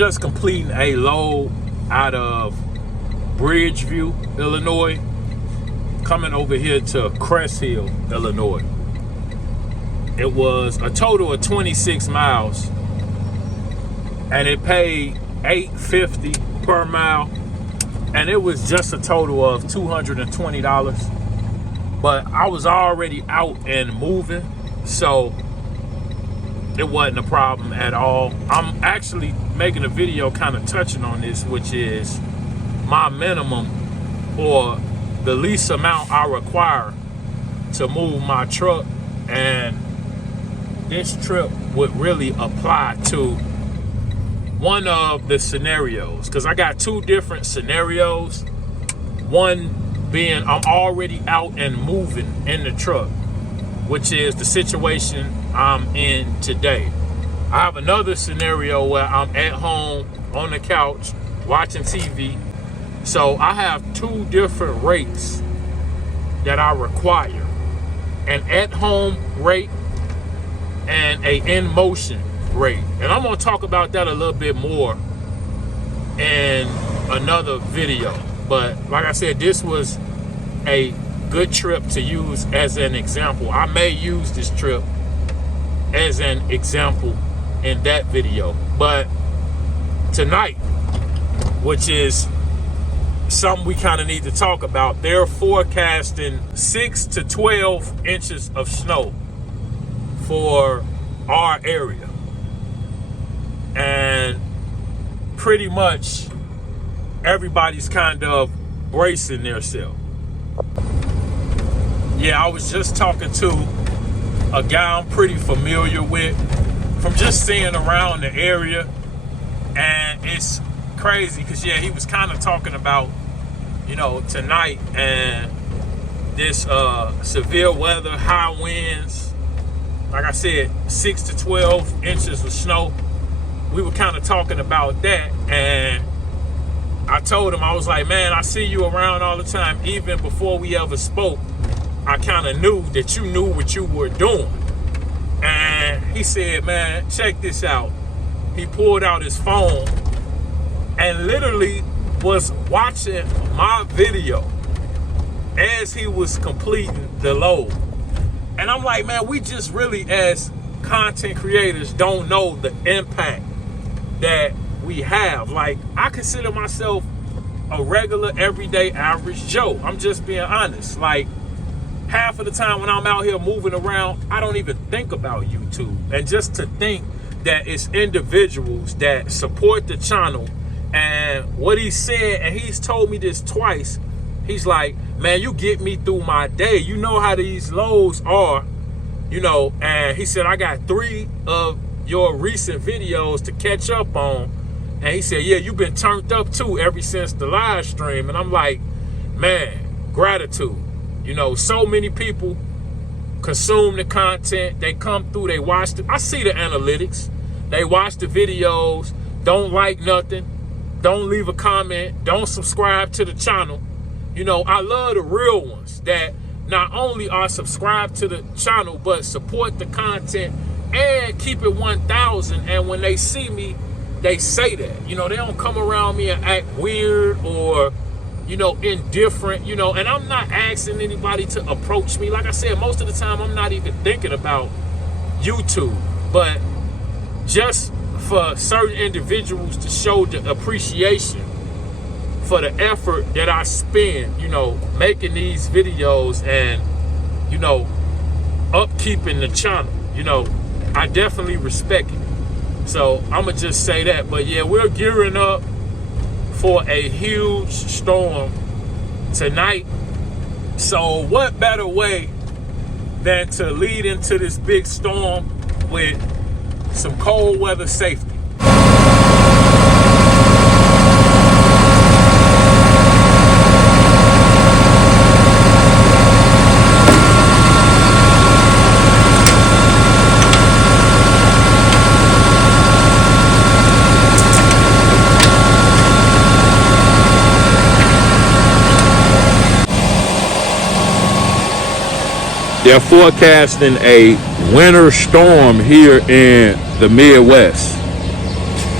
just completing a load out of Bridgeview, Illinois, coming over here to Crest Hill, Illinois. It was a total of 26 miles, and it paid $8.50 per mile, and it was just a total of $220. But I was already out and moving, so it wasn't a problem at all. I'm actually making a video kind of touching on this, which is my minimum or the least amount I require to move my truck, and this trip would really apply to one of the scenarios, because I got two different scenarios. One being I'm already out and moving in the truck, which is the situation I'm in today. I have another scenario where I'm at home on the couch watching TV. So I have two different rates that I require: an at-home rate and a in-motion rate. And I'm gonna talk about that a little bit more in another video. But like I said, this was a good trip to use as an example. I may use this trip as an example in that video. But tonight, which is something we kind of need to talk about, they're forecasting 6 to 12 inches of snow for our area. And pretty much everybody's kind of bracing themselves. Yeah, I was just talking to a guy I'm pretty familiar with from just seeing around the area, and it's crazy because, yeah, he was kind of talking about, you know, tonight and this severe weather, high winds, like I said, 6 to 12 inches of snow. We were kind of talking about that, and I told him, I was like, man, I see you around all the time. Even before we ever spoke, I kind of knew that you knew what you were doing. And he said, man, check this out. He pulled out his phone and literally was watching my video as he was completing the load. And I'm like, man, we just really, as content creators, don't know the impact that we have. Like, I consider myself a regular, everyday, average Joe. I'm just being honest. Like, half of the time when I'm out here moving around, I don't even think about YouTube. And just to think that it's individuals that support the channel. And what he said, and he's told me this twice, he's like, man, you get me through my day. You know how these lows are, you know. And he said, I got 3 of your recent videos to catch up on. And he said, yeah, you've been turned up too ever since the live stream. And I'm like, man, gratitude. You know, so many people consume the content. They come through, they watch I see the analytics. They watch the videos, don't like nothing, don't leave a comment, don't subscribe to the channel. You know, I love the real ones that not only are subscribed to the channel, but support the content and keep it 1,000. And when they see me, they say that. You know, they don't come around me and act weird or, you know, indifferent, you know. And I'm not asking anybody to approach me. Like I said, most of the time I'm not even thinking about YouTube. But just for certain individuals to show the appreciation for the effort that I spend, you know, making these videos and, you know, upkeeping the channel, you know, I definitely respect it. So I'm gonna just say that. But yeah, we're gearing up for a huge storm tonight. So what better way than to lead into this big storm with some cold weather safety? They're forecasting a winter storm here in the Midwest.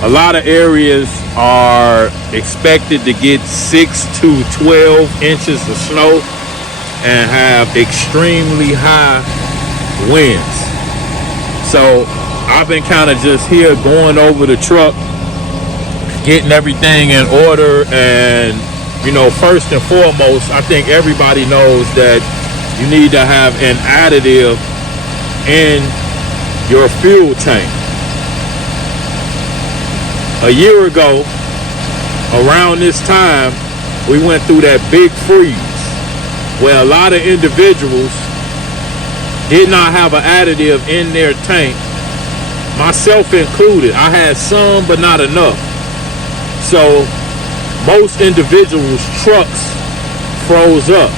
A lot of areas are expected to get 6 to 12 inches of snow and have extremely high winds. So I've been kind of just here going over the truck, getting everything in order. And, you know, first and foremost, I think everybody knows that you need to have an additive in your fuel tank. A year ago, around this time, we went through that big freeze where a lot of individuals did not have an additive in their tank, myself included. I had some, but not enough. So most individuals' trucks froze up.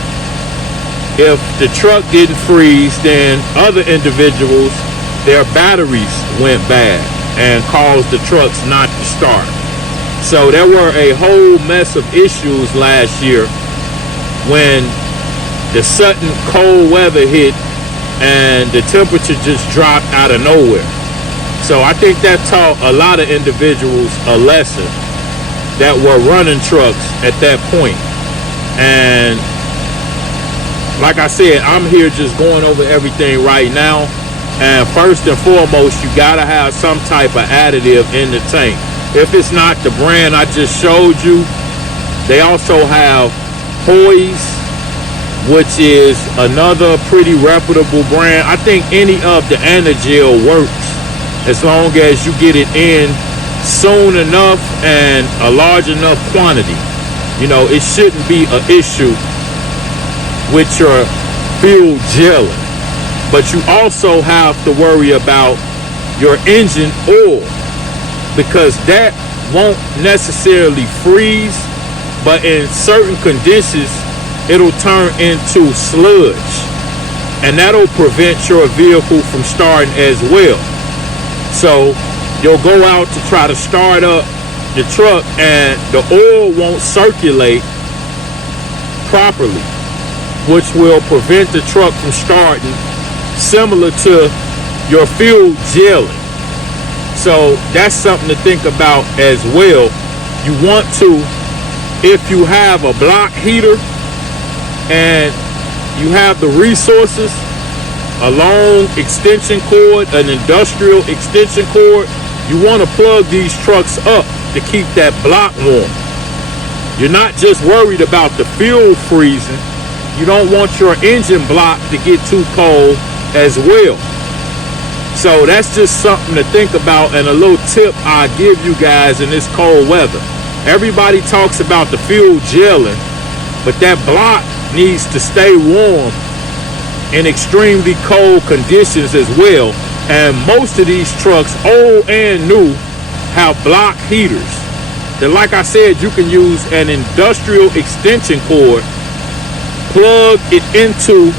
If the truck didn't freeze, then other individuals, their batteries went bad and caused the trucks not to start. So there were a whole mess of issues last year when the sudden cold weather hit and the temperature just dropped out of nowhere. So I think that taught a lot of individuals a lesson that were running trucks at that point. And like I said, I'm here just going over everything right now. And first and foremost, you gotta have some type of additive in the tank. If it's not the brand I just showed you, they also have Hoy's, which is another pretty reputable brand. I think any of the Anagel works as long as you get it in soon enough and a large enough quantity. You know, it shouldn't be an issue with your fuel gelling. But you also have to worry about your engine oil, because that won't necessarily freeze, but in certain conditions it'll turn into sludge, and that'll prevent your vehicle from starting as well. So you'll go out to try to start up the truck and the oil won't circulate properly, which will prevent the truck from starting, similar to your fuel gelling. So that's something to think about as well. You want to, if you have a block heater and you have the resources, a long extension cord, an industrial extension cord, you want to plug these trucks up to keep that block warm. You're not just worried about the fuel freezing. You don't want your engine block to get too cold as well. So that's just something to think about, and a little tip I give you guys in this cold weather. Everybody talks about the fuel gelling, but that block needs to stay warm in extremely cold conditions as well. And most of these trucks, old and new, have block heaters. Then, like I said, you can use an industrial extension cord, plug it into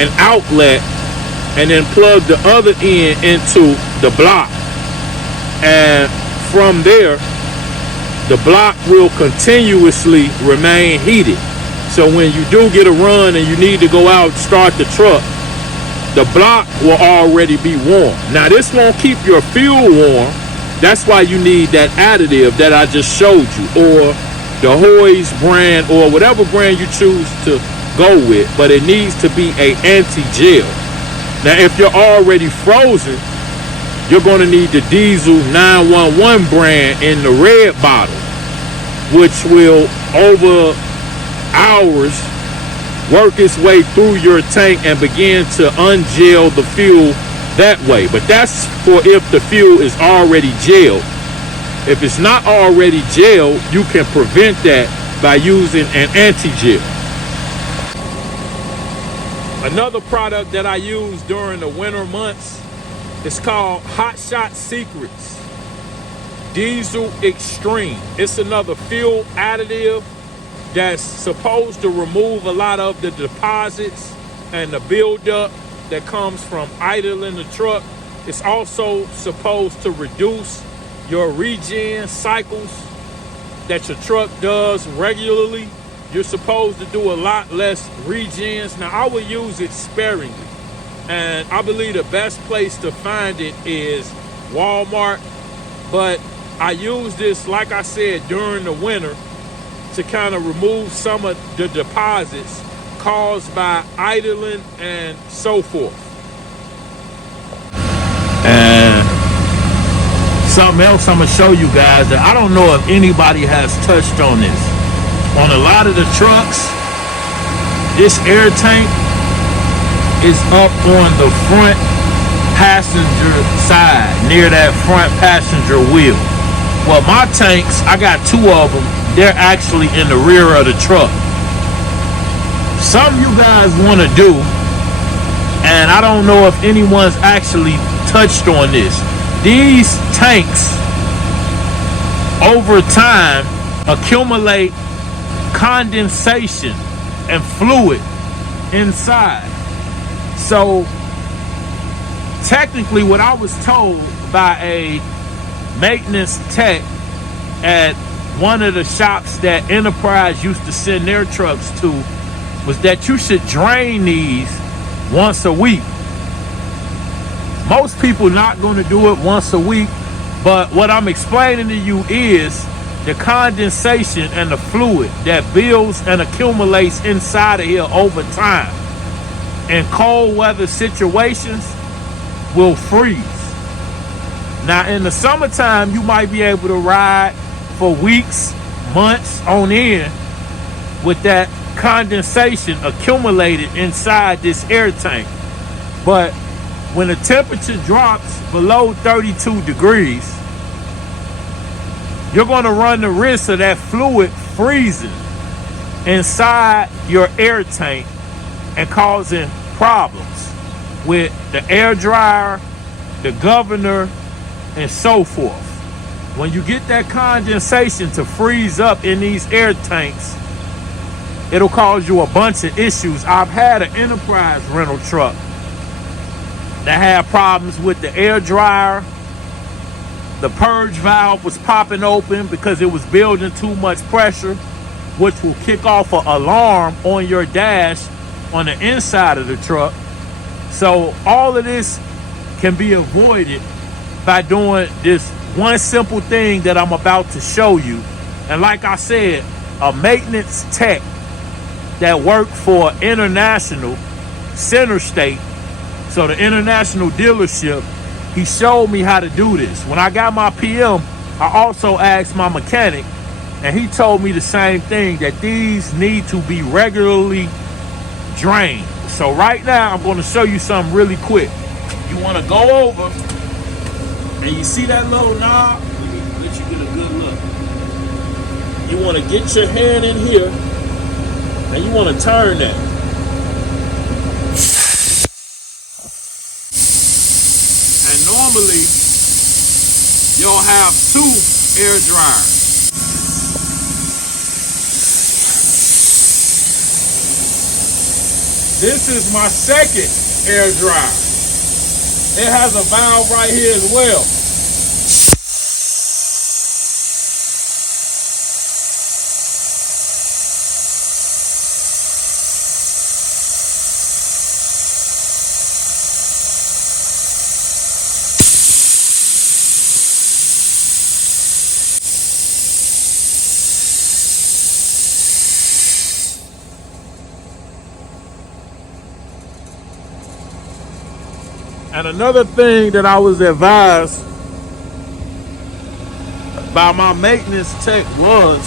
an outlet, and then plug the other end into the block. And from there, the block will continuously remain heated. So when you do get a run and you need to go out and start the truck, the block will already be warm. Now, this won't keep your fuel warm. That's why you need that additive that I just showed you, or the Hoy's brand, or whatever brand you choose to go with, but it needs to be a anti-gel. Now, if you're already frozen, you're going to need the Diesel 911 brand in the red bottle, which will, over hours, work its way through your tank and begin to ungel the fuel that way. But that's for if the fuel is already gelled. If it's not already gelled, you can prevent that by using an anti-gel. Another product that I use during the winter months is called Hot Shot Secrets Diesel Extreme. It's another fuel additive that's supposed to remove a lot of the deposits and the buildup that comes from idling the truck. It's also supposed to reduce your regen cycles that your truck does regularly. You're supposed to do a lot less regens. Now, I would use it sparingly, and I believe the best place to find it is Walmart, but I use this, like I said, during the winter to kind of remove some of the deposits caused by idling and so forth. And something else I'm gonna show you guys that I don't know if anybody has touched on this. On a lot of the trucks, this air tank is up on the front passenger side, near that front passenger wheel. Well, my tanks, I got two of them, they're actually in the rear of the truck. Something you guys want to do, and I don't know if anyone's actually touched on this, these tanks over time accumulate condensation and fluid inside. So technically, what I was told by a maintenance tech at one of the shops that Enterprise used to send their trucks to was that you should drain these once a week. Most people not going to do it once a week, but what I'm explaining to you is the condensation and the fluid that builds and accumulates inside of here over time in cold weather situations will freeze. Now in the summertime, you might be able to ride for weeks, months on end with that condensation accumulated inside this air tank. But when the temperature drops below 32 degrees, you're going to run the risk of that fluid freezing inside your air tank and causing problems with the air dryer, the governor, and so forth. When you get that condensation to freeze up in these air tanks, it'll cause you a bunch of issues. I've had an Enterprise rental truck that had problems with the air dryer. The purge valve was popping open because it was building too much pressure, which will kick off an alarm on your dash on the inside of the truck. So all of this can be avoided by doing this one simple thing that I'm about to show you. And like I said, a maintenance tech that worked for International Center State, so the international dealership, he showed me how to do this. When I got my PM, I also asked my mechanic, and he told me the same thing, that these need to be regularly drained. So right now, I'm going to show you something really quick. You want to go over, and you see that little knob? Let you get a good look. You want to get your hand in here, and you want to turn that. And normally, you'll have two air dryers. This is my second air dryer. It has a valve right here as well. And another thing that I was advised by my maintenance tech was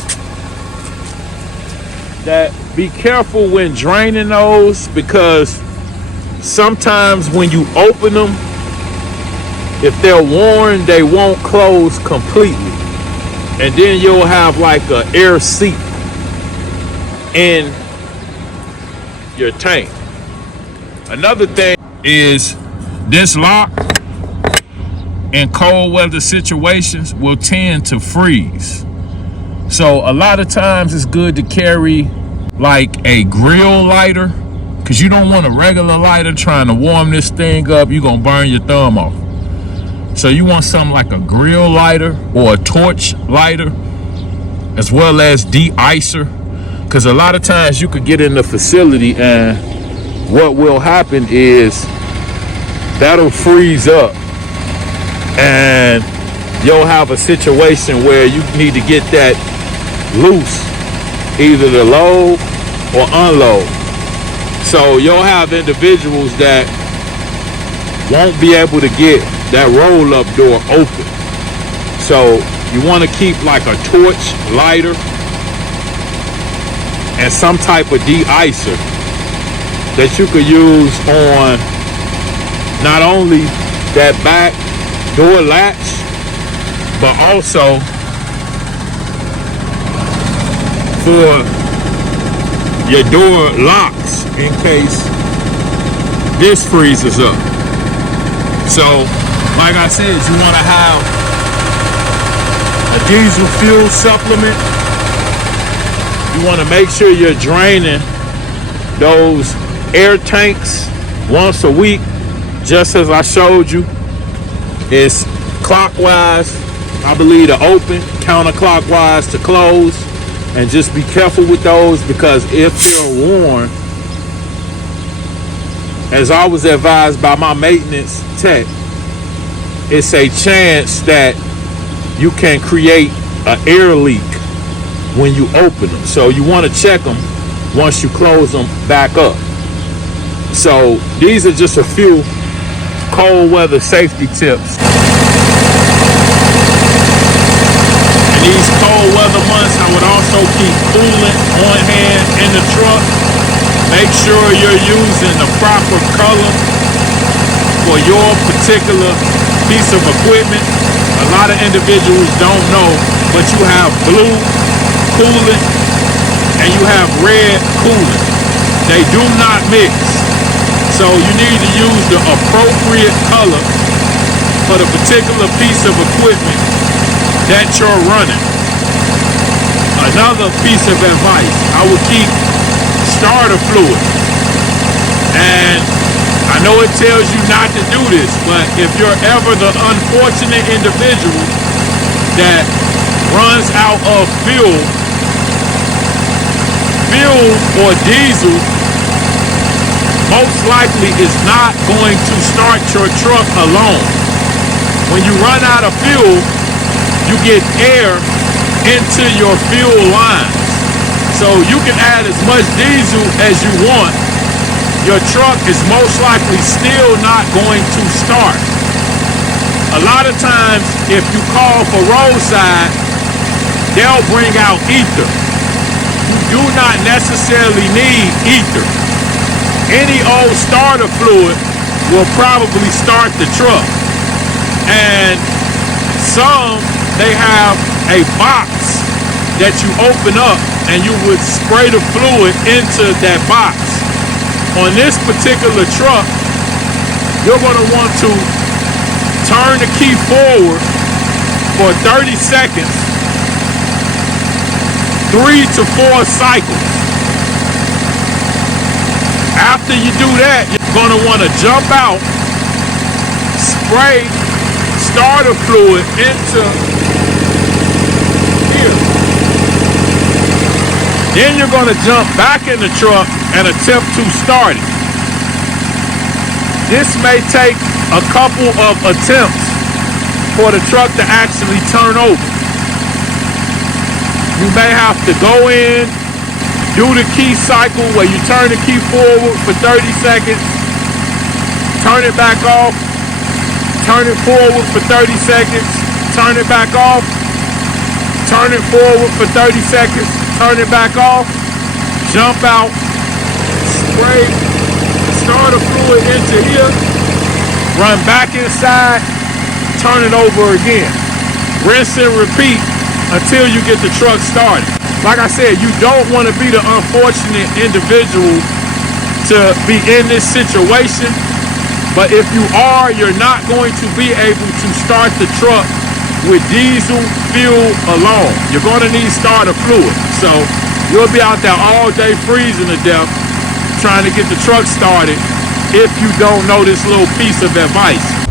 that be careful when draining those, because sometimes when you open them, if they're worn, they won't close completely. And then you'll have like an air seep in your tank. Another thing is, this lock in cold weather situations will tend to freeze. So a lot of times it's good to carry like a grill lighter, because you don't want a regular lighter trying to warm this thing up. You're going to burn your thumb off. So you want something like a grill lighter or a torch lighter, as well as de-icer, because a lot of times you could get in the facility and what will happen is that'll freeze up, and you'll have a situation where you need to get that loose, either to load or unload. So you'll have individuals that won't be able to get that roll-up door open. So you want to keep like a torch, lighter, and some type of de-icer that you could use on not only that back door latch, but also for your door locks in case this freezes up. So, like I said, you want to have a diesel fuel supplement. You want to make sure you're draining those air tanks once a week, just as I showed you. It's clockwise, I believe, to open, counterclockwise to close, and just be careful with those, because if you're worn, as I was advised by my maintenance tech, it's a chance that you can create an air leak when you open them. So you want to check them once you close them back up. So these are just a few cold weather safety tips. In these cold weather months, I would also keep coolant on hand in the truck. Make sure you're using the proper color for your particular piece of equipment. A lot of individuals don't know, but you have blue coolant and you have red coolant. They do not mix. So you need to use the appropriate color for the particular piece of equipment that you're running. Another piece of advice, I would keep starter fluid. And I know it tells you not to do this, but if you're ever the unfortunate individual that runs out of fuel or diesel, most likely is not going to start your truck alone. When you run out of fuel, you get air into your fuel lines. So you can add as much diesel as you want. Your truck is most likely still not going to start. A lot of times, if you call for roadside, they'll bring out ether. You do not necessarily need ether. Any old starter fluid will probably start the truck. And some, they have a box that you open up and you would spray the fluid into that box. On this particular truck, you're going to want to turn the key forward for 30 seconds, 3 to 4 cycles. After you do that, you're going to want to jump out, spray starter fluid into here. Then you're going to jump back in the truck and attempt to start it. This may take a couple of attempts for the truck to actually turn over. You may have to go in, do the key cycle where you turn the key forward for 30 seconds, turn it back off, turn it forward for 30 seconds, turn it back off, turn it forward for 30 seconds, turn it back off, jump out, spray starter fluid into here, run back inside, turn it over again. Rinse and repeat until you get the truck started. Like I said, you don't want to be the unfortunate individual to be in this situation. But if you are, you're not going to be able to start the truck with diesel fuel alone. You're going to need starter fluid. So you'll be out there all day freezing to death trying to get the truck started if you don't know this little piece of advice.